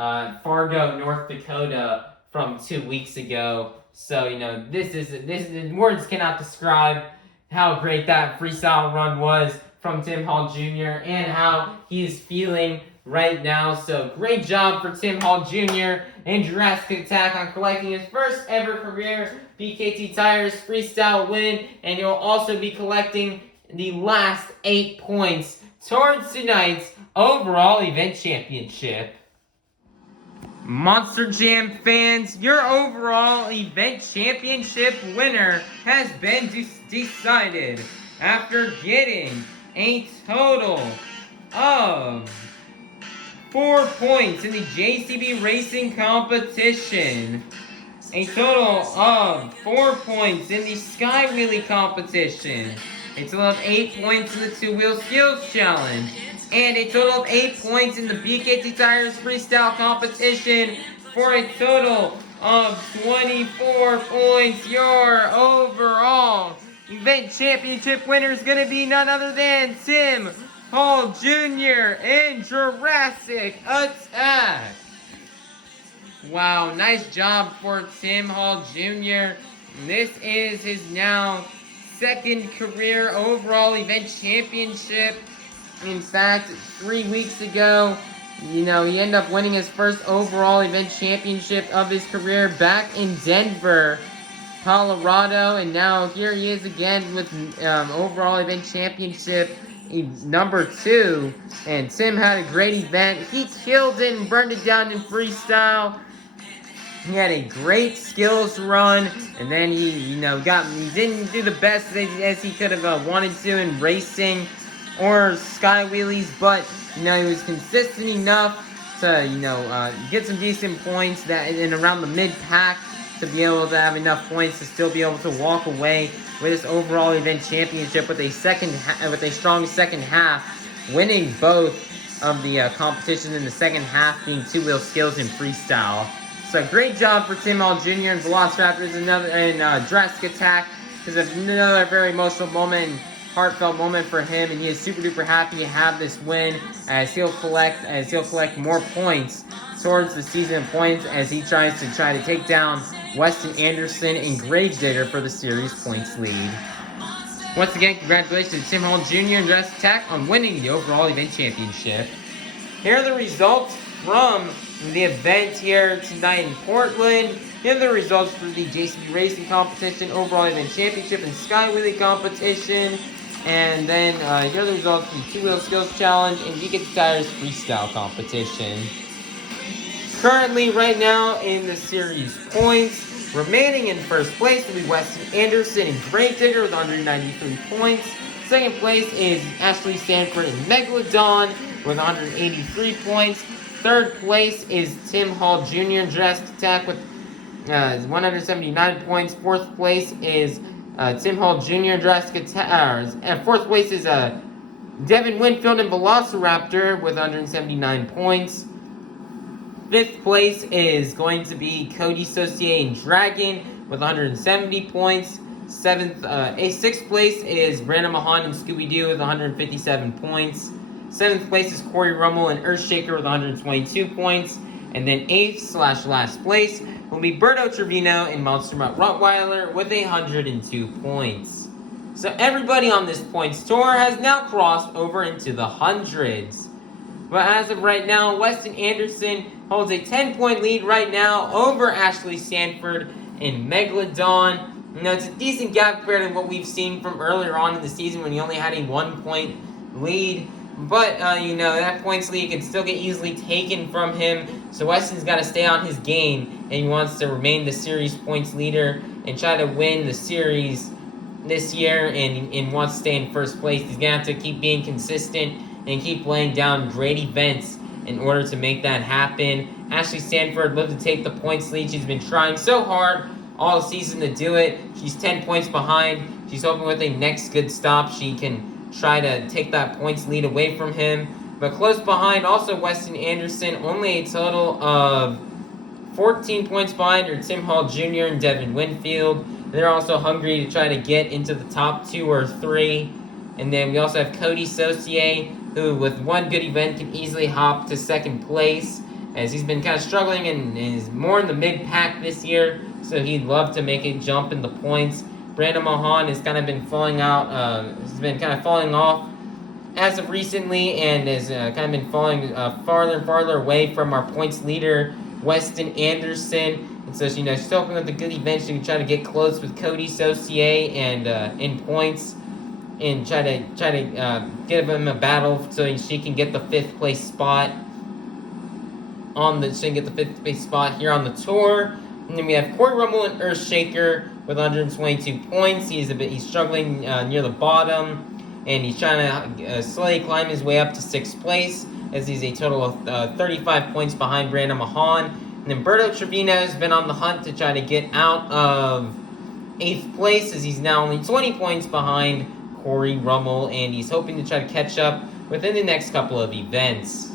Fargo, North Dakota from 2 weeks ago. So, this is words cannot describe how great that freestyle run was from Tim Hall Jr. and how he's feeling right now. So great job for Tim Hall Jr. and Jurassic Attack on collecting his first ever career BKT Tires freestyle win, and he'll also be collecting the last 8 points towards tonight's overall event championship. Monster Jam fans, your overall event championship winner has been decided after getting a total of 4 points in the JCB Racing competition, a total of 4 points in the Sky Wheelie competition, a total of 8 points in the Two-Wheel Skills Challenge, and a total of 8 points in the BKT Tires Freestyle competition, for a total of 24 points. Your overall event championship winner is going to be none other than Tim Hall Jr. in Jurassic Attack. Wow, nice job for Tim Hall Jr. This is his now second career overall event championship. In fact, 3 weeks ago, he ended up winning his first overall event championship of his career back in Denver, Colorado, and now here he is again with overall event championship number 2. And Tim had a great event. He killed it and burned it down in freestyle. He had a great skills run, and then he didn't do the best as he could have wanted to in racing or sky wheelies, but he was consistent enough to get some decent points that in around the mid pack to be able to have enough points to still be able to walk away with this overall event championship with a strong second half, winning both of the competition in the second half being two-wheel skills and freestyle. So great job for Tim Hall Jr. and Velociraptor and Jurassic Attack. This is another very emotional moment and heartfelt moment for him, and he is super duper happy to have this win as he'll collect more points towards the season points as he tries to take down Weston Anderson and Gravedigger for the series points lead. Once again, congratulations to Tim Hall Jr. and Jurassic Attack on winning the overall event championship. Here are the results from the event here tonight in Portland. Here are the results for the JCB Racing competition, overall event championship, and Sky Wheelie competition. And then here are the results from the Two-Wheel Skills Challenge and BKT Tires Freestyle competition. Currently, right now, in the series points, remaining in first place will be Weston Anderson and Gravedigger with 193 points. Second place is Ashley Sanford and Megalodon with 183 points. Third place is Tim Hall Jr. and Jurassic Attack with 179 points. Fourth place is Tim Hall Jr. and Jurassic Attack. And fourth place is Devin, Winfield, and Velociraptor with 179 points. Fifth place is going to be Coty, Saucier, and Dragon with 170 points. Sixth place is Brianna, Mahon, and Scooby-Doo with 157 points. Seventh place is Cory, Rummel, and Earthshaker with 122 points. And then eighth / last place will be Berto, Trevino, and Mutt Rottweiler with 102 points. So everybody on this points tour has now crossed over into the hundreds. But as of right now, Weston Anderson holds a 10-point lead right now over Ashley Sanford and Megalodon. It's a decent gap compared to what we've seen from earlier on in the season when he only had a 1-point lead. But, that points lead can still get easily taken from him. So Weston's got to stay on his game, and he wants to remain the series points leader and try to win the series this year and wants to stay in first place. He's going to have to keep being consistent and keep laying down great events in order to make that happen. Ashley Sanford loves to take the points lead. She's been trying so hard all season to do it. She's 10 points behind. She's hoping with a next good stop she can try to take that points lead away from him. But close behind, also Weston Anderson, only a total of 14 points behind are Tim Hall Jr. and Devin Winfield. They're also hungry to try to get into the top 2 or 3. And then we also have Coty Saucier, who with one good event can easily hop to second place, as he's been kind of struggling and is more in the mid-pack this year, so he'd love to make a jump in the points. Brianna Mahon has kind of been falling off as of recently, and has kind of been falling farther and farther away from our points leader, Weston Anderson. And so, she's hoping with a good event she can try to get close with Coty Saucier and in points, and try to give him a battle so she can get the 5th place spot here on the tour. And then we have Cory Rummel and Earthshaker with 122 points. He's struggling near the bottom, and he's trying to slowly climb his way up to 6th place, as he's a total of 35 points behind Brianna Mahon. And then Berto Trevino has been on the hunt to try to get out of 8th place, as he's now only 20 points behind Cory Rummel, and he's hoping to try to catch up within the next couple of events.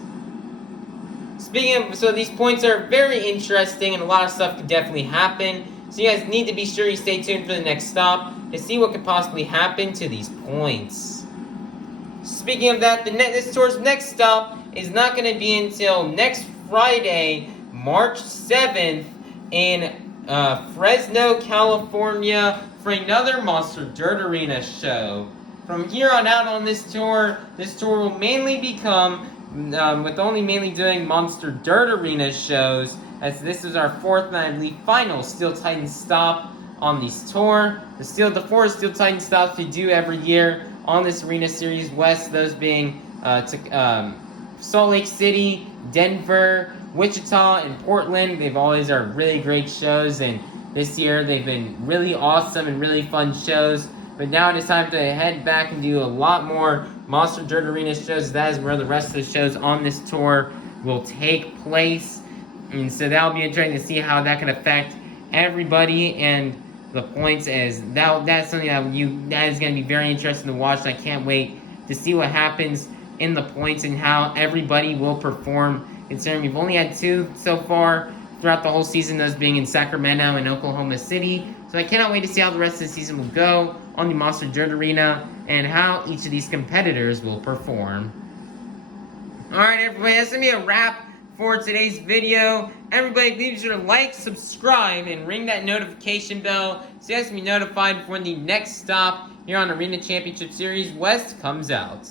So these points are very interesting, and a lot of stuff could definitely happen. So you guys need to be sure you stay tuned for the next stop to see what could possibly happen to these points. Speaking of that, this tour's next stop is not going to be until next Friday, March 7th, in Fresno, California, for another Monster Dirt Arena show. From here on out on this tour will mainly become with only mainly doing Monster Dirt Arena shows, as this is our 4th and I believe final Steel Titan stop on this tour. The 4 Steel Titan stops we do every year on this Arena Series West, those being Salt Lake City, Denver, Wichita, and Portland. They've always are really great shows, and this year they've been really awesome and really fun shows. But now it is time to head back and do a lot more Monster Dirt Arena shows. That is where the rest of the shows on this tour will take place. And so that'll be interesting to see how that can affect everybody and the points, as that's something that is going to be very interesting to watch. I can't wait to see what happens in the points and how everybody will perform, considering we've only had 2 so far throughout the whole season, those being in Sacramento and Oklahoma City. So I cannot wait to see how the rest of the season will go on the Monster Dirt Arena and how each of these competitors will perform. Alright everybody, that's going to be a wrap for today's video. Everybody, be sure to like, subscribe, and ring that notification bell so you guys can be notified when the next stop here on Arena Championship Series West comes out.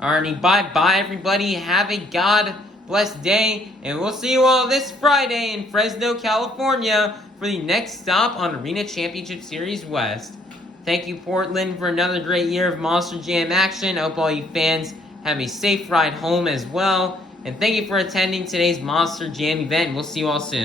Alrighty, bye-bye everybody. Have a God-blessed day, and we'll see you all this Friday in Fresno, California for the next stop on Arena Championship Series West. Thank you, Portland, for another great year of Monster Jam action. I hope all you fans have a safe ride home as well. And thank you for attending today's Monster Jam event. We'll see you all soon.